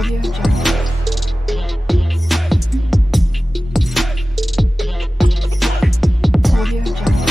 Audio Jungle. Audio Jungle.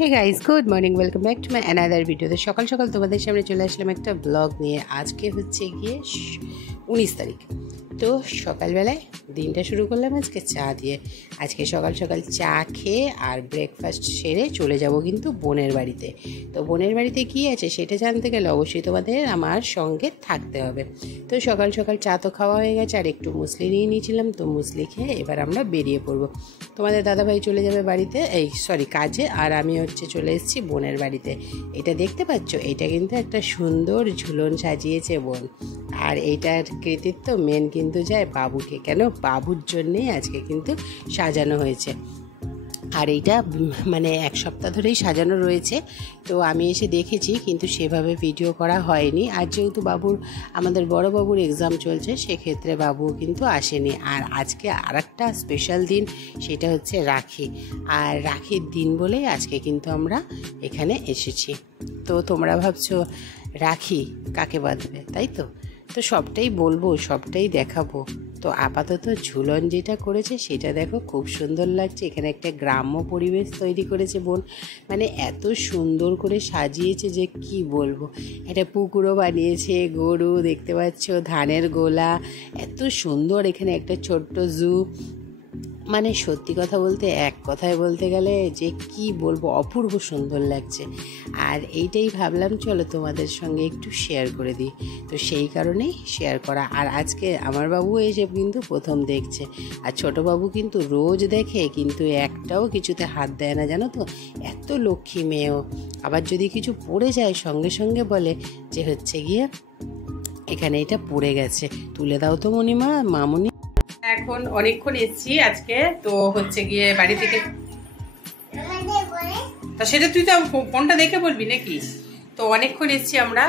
Hey guys, good morning, welcome back to my another video. তো সকাল সকাল তোমাদের সামনে চলে আসলাম একটা ব্লগ নিয়ে। আজকে হচ্ছে গিয়ে 19 তারিখ। তো সকালবেলায় দিনটা শুরু করলাম আজকে চা দিয়ে। আজকে সকাল সকাল চা খেয়ে আর ব্রেকফাস্ট সেরে চলে যাব কিন্তু বোনের বাড়িতে। তো বোনের বাড়িতে কী আছে সেটা জানতে গেলে অবশ্যই তোমাদের আমার সঙ্গে থাকতে হবে। তো সকাল সকাল চা তো খাওয়া হয়ে গেছে, আর একটু মুসলি নিয়ে নিয়েছিলাম। তো মুসলি খেয়ে এবার আমরা বেরিয়ে পড়বো। তোমাদের দাদাভাই চলে যাবে বাড়িতে, কাজে, আর আমি চলে এসেছি বোনের বাড়িতে। এটা দেখতে পাচ্ছ, এটা কিন্তু একটা সুন্দর ঝুলন সাজিয়েছে বোন। আর এইটার কৃতিত্ব মেন কিন্তু যায় বাবুকে, কেন বাবুর জন্যেই আজকে কিন্তু সাজানো হয়েছে। আর এইটা মানে এক সপ্তাহ ধরেই সাজানো রয়েছে। তো আমি এসে দেখেছি, কিন্তু সেভাবে ভিডিও করা হয়নি। আর যেহেতু আমাদের বড় বাবুর এক্সাম চলছে, সেক্ষেত্রে বাবুও কিন্তু আসেনি। আর আজকে আর একটা স্পেশাল দিন, সেটা হচ্ছে রাখি। আর রাখির দিন বলেই আজকে কিন্তু আমরা এখানে এসেছি। তো তোমরা ভাবছো রাখি কাকে বাঁধবে, তাই তো? তো সবটাই বলবো, সবটাই দেখাবো। তো আপাতত ঝুলন যেটা করেছে সেটা দেখো, খুব সুন্দর লাগছে। এখানে একটা গ্রাম্য পরিবেশ তৈরি করেছে বোন, মানে এত সুন্দর করে সাজিয়েছে যে কি বলবো। একটা পুকুরও বানিয়েছে, গরু দেখতে পাচ্ছ, ধানের গোলা, এত সুন্দর। এখানে একটা ছোট্ট জু, মানে সত্যি কথা বলতে, এক কথায় বলতে গেলে যে কি বলবো, অপূর্ব সুন্দর লাগছে। আর এইটাই ভাবলাম চলো তোমাদের সঙ্গে একটু শেয়ার করে দিই। তো সেই কারণেই শেয়ার করা। আর আজকে আমার বাবু এসে কিন্তু প্রথম দেখছে। আর ছোটো বাবু কিন্তু রোজ দেখে, কিন্তু একটাও কিছুতে হাত দেয় না, জানো তো। এত লক্ষ্মী মেয়েও। আবার যদি কিছু পড়ে যায় সঙ্গে সঙ্গে বলে যে এখানে এটা পড়ে গেছে, তুলে দাও তো মণিমা, মামুনি। এখন অনেকক্ষণ এসছি আজকে, তো বাড়ি থেকে। তা সেটা তুই তো ফোনটা দেখে বলবি নাকি? তো অনেকক্ষণ এসছি আমরা,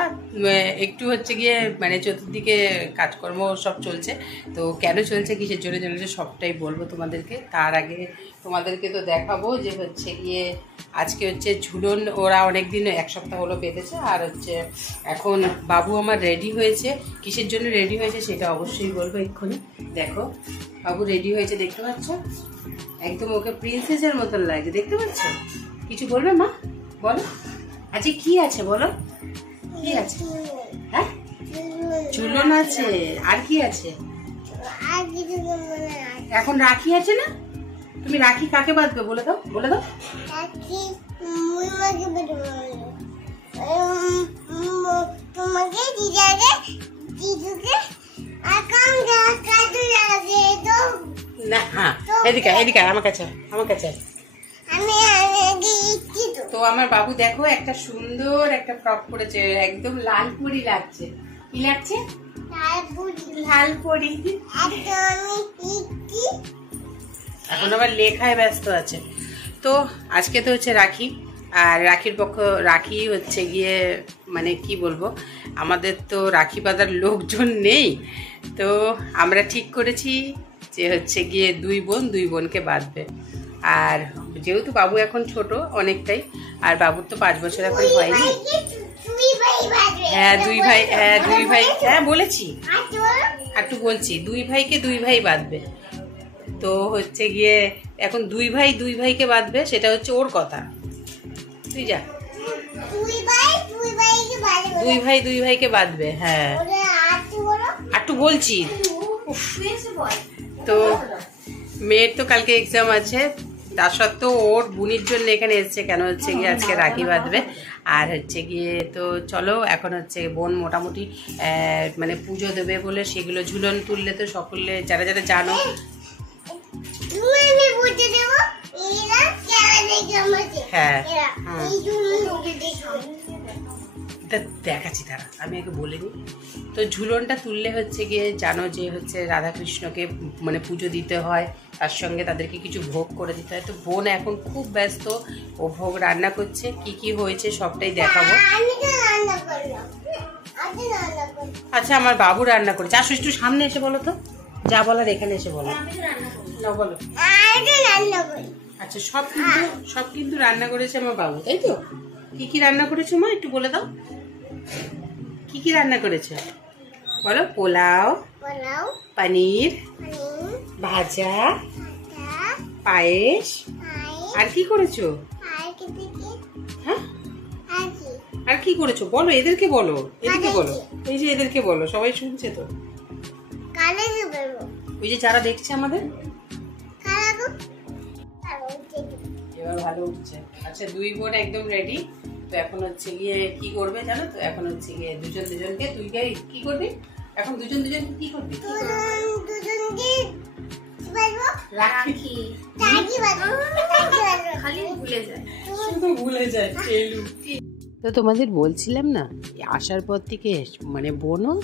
একটু মানে চতুর্দিকে কাজকর্ম সব চলছে। তো কেন চলছে, কিসের জন্য চলছে, সবটাই বলবো তোমাদেরকে। তার আগে তোমাদেরকে তো দেখাবো যে আজকে ঝুলন, ওরা অনেকদিন, এক সপ্তাহ হলো বেঁধেছে। আর এখন বাবু আমার রেডি হয়েছে। কিসের জন্য রেডি হয়েছে সেটা অবশ্যই বলবো এক্ষুনি। দেখো বাবু রেডি হয়েছে, দেখতে পাচ্ছ? একদম ওকে প্রিন্সেসের মতন লাগছে, দেখতে পাচ্ছ? কিছু বলবে মা, বলো আজকে কি আছে, বলো কি আছে? হ্যাঁ, ঝুলন আছে, আর কি আছে? এখন রাখি আছে না? তুমি রাখি কাকে বাঁধবে বলে দাও, বলে দাও। না, হ্যাঁ, এদিকে এদিকে আমার কাছে, আমার কাছে। তো আমার বাবু দেখো একটা সুন্দর একটা ফ্রক পরেছে, একদম লাল পরি লাগছে। কি লাগছে? লাল পরি। এখন আবার লেখায় ব্যস্ত আছে। তো আজকে তো রাখি। আর রাখি মানে কি বলবো, আমাদের তো রাখি বাঁধার লোকজন নেই। তো আমরা ঠিক করেছি যে দুই বোনকে বাঁধবে। আর যেহেতু বাবু এখন ছোট অনেকটাই, আর বাবুর তো 5 বছর এখন হয়নি। হ্যাঁ, দুই ভাই, হ্যাঁ বলেছি, একটু বলছি, দুই ভাই বাঁধবে। তো এখন দুই ভাইকে বাঁধবে, সেটা ওর কথা। তুই যা, দুই ভাইকে বাঁধবে। হ্যাঁ, একটু বলছি। তো মেয়ের তো কালকে এক্সাম আছে, তা সত্ত্বেও ওর বুনির জন্য এখানে এসছে। কেন আজকে রাখি বাঁধবে। আর তো চলো, এখন বোন মোটামুটি মানে পুজো দেবে বলে সেগুলো ঝুলন তুললে তো সকলে যারা যারা জানো। হ্যাঁ, তা দেখাচ্ছি তারা, আমি আগে বলিনি। তো ঝুলনটা তুললে হচ্ছে গিয়ে জানো যে হচ্ছে রাধাকৃষ্ণকে মানে পুজো দিতে হয়, তার সঙ্গে তাদেরকে কিছু ভোগ করে দিতে হয়। তো বোন এখন খুব ব্যস্ত, ও ভোগ রান্না করছে, কি কি হয়েছে সবটাই দেখাবো। আচ্ছা আমার বাবু রান্না করেছে। আসো একটু সামনে এসে বলো তো, যা বলার এখানে এসে বলো না, বলো। আচ্ছা সব কিন্তু রান্না করেছে আমার বাবু, তাই তো? কি কি রান্না করেছো মা একটু বলে দাও, কি কি রান্না করেছে বলো। পোলাও, পনির ভাজা, পায়েস, আর কি করেছো? হ্যাঁ আর কি করেছো বলো, এদেরকে বলো, এদেরকে বলো, এই যে এদেরকে বলো, সবাই শুনছে তো, ওই যে যারা দেখছে আমাদের। এবার ভালো উঠছে। আচ্ছা দুই বোন একদম রেডি। তো এখন হচ্ছে গিয়ে কি করবে জানো তো, এখন হচ্ছে গিয়ে দুজনকে তুই কি করবি এখন, দুজনকে কি করবি? রাখি খালি ভুলে যায়। তো তোমাদের বলছিলাম না, আসার পর থেকে মানে বোনও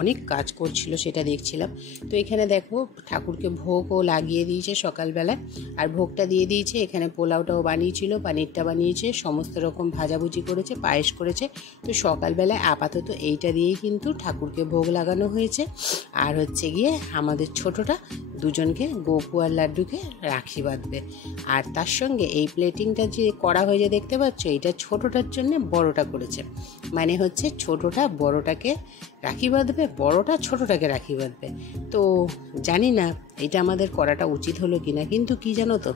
অনেক কাজ করছিল, সেটা দেখছিলাম। তো এখানে দেখো ঠাকুরকে ভোগও লাগিয়ে দিয়েছে সকালবেলায়, আর ভোগটা দিয়ে দিয়েছে। এখানে পোলাওটাও বানিয়েছিল, পানিরটা বানিয়েছে, সমস্ত রকম ভাজাভুজি করেছে, পায়েস করেছে। তো সকালবেলায় আপাতত এইটা দিয়েই কিন্তু ঠাকুরকে ভোগ লাগানো হয়েছে। আর হচ্ছে গিয়ে আমাদের ছোটটা দুজনকে গোপু আর লাড্ডুকে রাখি বাঁধবে। আর তার সঙ্গে এই প্লেটিংটা যে করা হয়েছে দেখতে পাচ্ছ, এইটা ছোটটার জন্য বড়টা করেছে। মানে হচ্ছে ছোটটা বড়টাকে রাখি বাঁধবে, বড়টা ছোটটাকে রাখি বাঁধবে। তো জানি না এটা আমাদের করাটা উচিত হলো কিনা, কিন্তু কি জানো তো,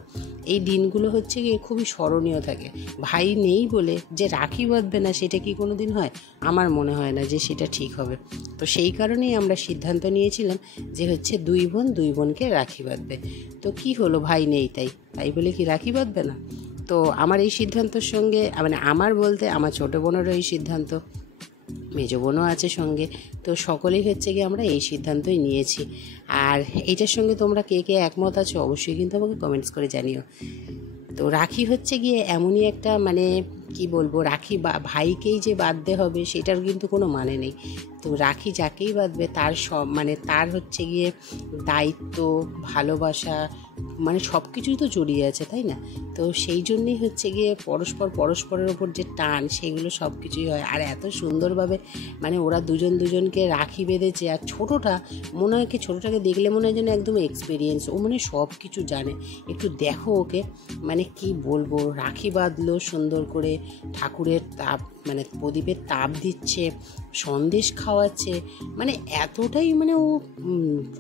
এই দিনগুলো হচ্ছে গিয়ে খুবই স্মরণীয় থাকে। ভাই নেই বলে যে রাখি বাঁধবে না, সেটা কি কোনো দিন হয়? আমার মনে হয় না যে সেটা ঠিক হবে। তো সেই কারণেই আমরা সিদ্ধান্ত নিয়েছিলাম যে হচ্ছে দুই বোনকে রাখি বাঁধবে। তো কি হলো, ভাই নেই তাই বলে কি রাখি বাঁধবে না? তো আমার এই সিদ্ধান্তের সঙ্গে মানে আমার বলতে আমার ছোটো বোনেরও এই সিদ্ধান্ত, মেজো বোনও আছে সঙ্গে। তো সকলেই হচ্ছে গিয়ে আমরা এই সিদ্ধান্তই নিয়েছি। আর এইটার সঙ্গে তোমরা কে কে একমত আছো অবশ্যই কিন্তু আমাকে কমেন্টস করে জানিও। তো রাখি হচ্ছে গিয়ে এমনই একটা মানে কি বলবো, রাখি বা ভাইকেই যে বাঁধতে হবে সেটার কিন্তু কোনো মানে নেই। তো রাখি যাকেই বাঁধবে তার সব মানে তার হচ্ছে গিয়ে দায়িত্ব, ভালোবাসা মানে সব কিছুই তো জড়িয়ে আছে, তাই না? তো সেই জন্যই হচ্ছে গিয়ে পরস্পরের ওপর যে টান, সেগুলো সব কিছুই হয়। আর এত সুন্দরভাবে মানে ওরা দুজনকে রাখি বেঁধেছে। আর ছোটোটা মনে হয় কি, ছোটোটাকে দেখলে মনে হয় যেন একদম এক্সপিরিয়েন্স, ও মানে সব কিছু জানে। একটু দেখো ওকে, মানে কি বলবো, রাখি বাঁধলো সুন্দর করে, ঠাকুরের তাপ মানে প্রদীপের তাপ দিচ্ছে, সন্দেশ খাওয়াচ্ছে, মানে এতটাই মানে ও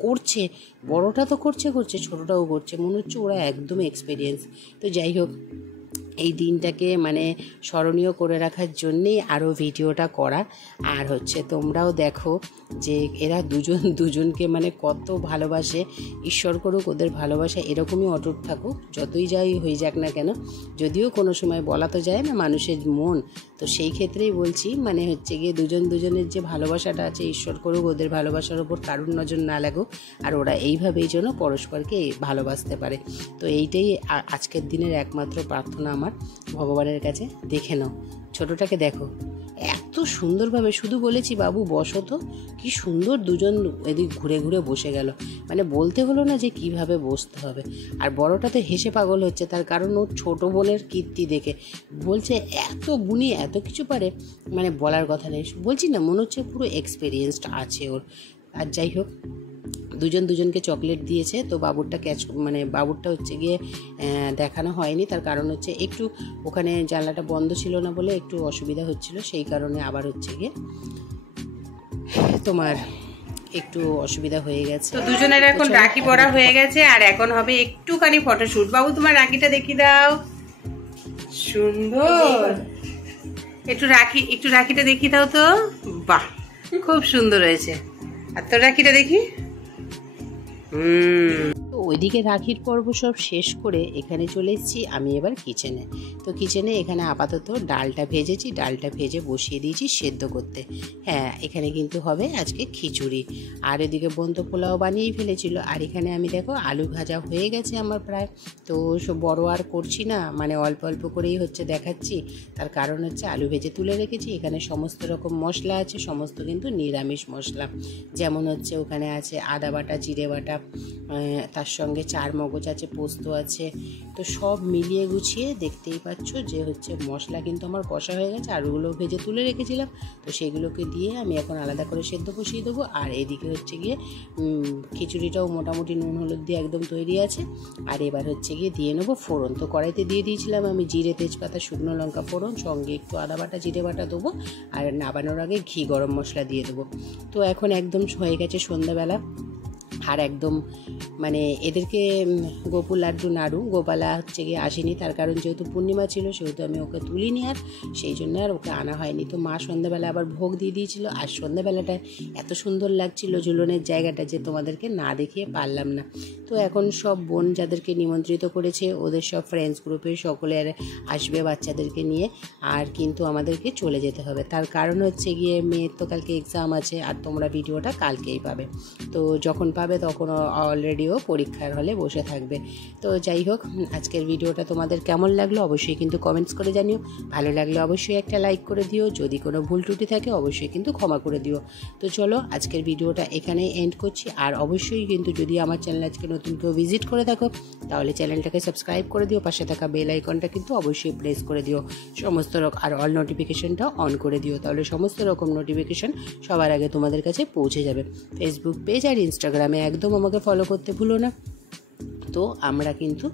করছে। বড়টা তো করছে ছোটোটাও করছে, মনে হচ্ছে ওরা একদম এক্সপিরিয়েন্স। তো যাই হোক, এই দিনটাকে মানে স্মরণীয় করে রাখার জন্যেই আরও ভিডিওটা করা। আর হচ্ছে তোমরাও দেখো যে এরা দুজনকে মানে কত ভালোবাসে। ঈশ্বর করুক ওদের ভালোবাসা এরকমই অটুট থাকুক, যতই যাই হয়ে যাক না কেন। যদিও কোনো সময় বলা তো যায় না মানুষের মন, তো সেই ক্ষেত্রেই বলছি মানে হচ্ছে গিয়ে দুজনের যে ভালোবাসাটা আছে, ঈশ্বর করুক ওদের ভালোবাসার ওপর কারুর নজর না লাগুক, আর ওরা এইভাবেই যেন পরস্পরকে ভালোবাসতে পারে। তো এইটাই আজকের দিনের একমাত্র প্রার্থনা আমার ভগবানের কাছে। দেখে নাও ছোটোটাকে, দেখো এত সুন্দরভাবে, শুধু বলেছি বাবু বসো তো, কি সুন্দর দুজন এদিক ঘুরে বসে গেল। মানে বলতে হলো না যে কিভাবে বসতে হবে। আর বড়টা তো হেসে পাগল হচ্ছে, তার কারণ ওর ছোটো বোনের কীর্তি দেখে বলছে এত বুনি এত কিছু পারে, মানে বলার কথা নেই। বলছি না, মনে হচ্ছে পুরো এক্সপিরিয়েন্সড আছে ওর। আর যাই হোক, দুজনকে চকলেট দিয়েছে। তো বাবুরটা হচ্ছে গিয়ে দেখানো হয়নি, তার কারণ হচ্ছে একটু ওখানে জানলাটা বন্ধ ছিল না বলে একটু অসুবিধা হচ্ছিল, সেই কারণে আবার হচ্ছে গিয়ে তোমার একটু অসুবিধা হয়ে গেছে। তো দুজনের এখন রাখি পরা হয়ে গেছে, আর এখন হবে একটুখানি ফটোশুট। বাবু তোমার রাখিটা দেখিয়ে দাও, সুন্দর। একটু রাখিটা দেখিয়ে দাও তো, বাহ খুব সুন্দর হয়েছে। আর তোর রাখিটা দেখি। তো ওইদিকে রাখির পর্ব সব শেষ করে এখানে চলে এসেছি আমি এবার কিচেনে। তো কিচেনে এখানে আপাতত ডালটা ভেজেছি, ডালটা ভেজে বসিয়ে দিয়েছি সেদ্ধ করতে। হ্যাঁ, এখানে কিন্তু হবে আজকে খিচুড়ি। আর এদিকে বোন তো পোলাও বানিয়েই ফেলেছিল। আর এখানে আমি দেখো আলু ভাজা হয়ে গেছে আমার প্রায়। তো সব বড় আর করছি না, মানে অল্প অল্প করেই হচ্ছে দেখাচ্ছি। তার কারণ হচ্ছে আলু ভেজে তুলে রেখেছি। এখানে সমস্ত রকম মশলা আছে, সমস্ত কিন্তু নিরামিষ মশলা। যেমন হচ্ছে ওখানে আছে আদা বাটা, জিরে বাটা, তার সঙ্গে চার মগজ আছে, পোস্ত আছে। তো সব মিলিয়ে গুছিয়ে দেখতেই পাচ্ছ যে হচ্ছে মশলা কিন্তু আমার কষা হয়ে গেছে। আলুগুলো ভেজে তুলে রেখেছিলাম, তো সেগুলোকে দিয়ে আমি এখন আলাদা করে সেদ্ধ বসিয়ে দেবো। আর এদিকে হচ্ছে গিয়ে খিচুড়িটাও মোটামুটি নুন হলুদ দিয়ে একদম তৈরি আছে। আর এবার হচ্ছে গিয়ে দিয়ে নেবো ফোড়ন। তো কড়াইতে দিয়ে দিয়েছিলাম আমি জিরে, তেজপাতা, শুকনো লঙ্কা ফোড়ন, সঙ্গে একটু আদা বাটা, জিরে বাটা দেবো। আর নাবানোর আগে ঘি গরম মশলা দিয়ে দেবো। তো এখন একদম হয়ে গেছে সন্ধ্যাবেলা। আর একদম মানে এদেরকে গোপুর লাড্ডু নাড়ু, গোপালা হচ্ছে গিয়ে আসেনি, তার কারণ যেহেতু পূর্ণিমা ছিল সেহেতু আমি ওকে তুলিনি, আর সেই জন্য আর ওকে আনা হয়নি। তো মা সন্ধ্যাবেলা আবার ভোগ দিয়ে দিয়েছিল। আর সন্ধ্যাবেলাটায় এত সুন্দর লাগছিল ঝুলনের জায়গাটা যে তোমাদেরকে না দেখিয়ে পারলাম না। তো এখন সব বোন যাদেরকে নিমন্ত্রিত করেছে ওদের সব ফ্রেন্ডস গ্রুপের সকলের আসবে বাচ্চাদেরকে নিয়ে। আর কিন্তু আমাদেরকে চলে যেতে হবে, তার কারণ হচ্ছে গিয়ে মেয়ের তো কালকে এক্সাম আছে। আর তোমরা ভিডিওটা কালকেই পাবে। তো যখন পাবে তখন অলরেডিও পরীক্ষার হলে বসে থাকবে। তো যাই হোক, আজকের ভিডিওটা তোমাদের কেমন লাগলো অবশ্যই কিন্তু কমেন্টস করে জানিও। ভালো লাগলে অবশ্যই একটা লাইক করে দিও, যদি কোনো ভুল ত্রুটি থাকে অবশ্যই কিন্তু ক্ষমা করে দিও। তো চলো আজকের ভিডিওটা এখানেই এন্ড করছি। আর অবশ্যই কিন্তু যদি আমার চ্যানেল আজকে নতুন কেউ ভিজিট করে থাকো তাহলে চ্যানেলটাকে সাবস্ক্রাইব করে দিও, পাশে থাকা বেল আইকনটা কিন্তু অবশ্যই প্রেস করে দিও সমস্ত রকম, আর অল নোটিফিকেশনটা অন করে দিও, তাহলে সমস্ত রকম নোটিফিকেশন সবার আগে তোমাদের কাছে পৌঁছে যাবে। ফেসবুক পেজ আর ইনস্টাগ্রামে একদম আমাকে ফলো করতে ভুলো না। তো আমরা কিন্তু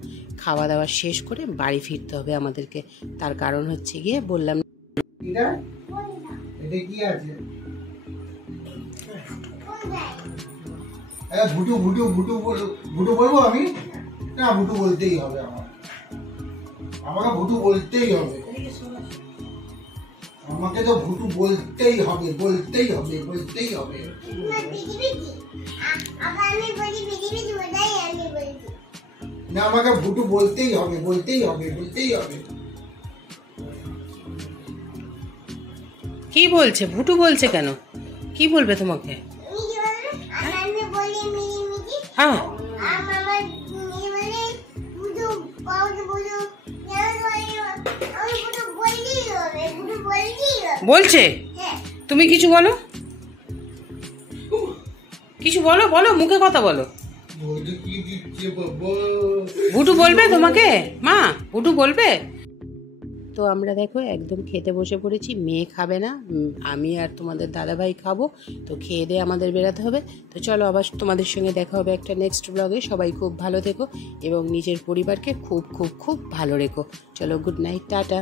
খাওয়া দাওয়া শেষ করে বাড়ি ফিরতে হবে আমাদেরকে, তার কারণ হচ্ছে গিয়ে বললাম ভুটু ভুটু ভুটু ভুটু বলবো আমি, না ভুটু বলতেই হবে, আমাকে ভুটু বলতেই হবে, আমাকে তো ভুটু বলতেই হবে, বলতেই হবে, বলতেই হবে। না আমাকে ভুটু বলতেই হবে, বলতেই হবে, বলতেই হবে। কি বলছে? ভুটু বলছে কেন? কি বলবে তোমাকে? হ্যাঁ বলছে। তুমি কিছু বলো, কিছু বলো, বলো মুখে কথা বলো। ভুটু বলবে তোমাকে? মা ভুটু বলবে? তো আমরা দেখো একদম খেতে বসে পড়েছি। মেয়ে খাবে না, আমি আর তোমাদের দাদাভাই খাবো। তো খেয়ে দিয়ে আমাদের বেরাতে হবে। তো চলো আবার তোমাদের সঙ্গে দেখা হবে একটা নেক্সট ব্লগে। সবাই খুব ভালো থেকো এবং নিজের পরিবারকে খুব খুব খুব ভালো রেখো। চলো, গুড নাইট, টাটা।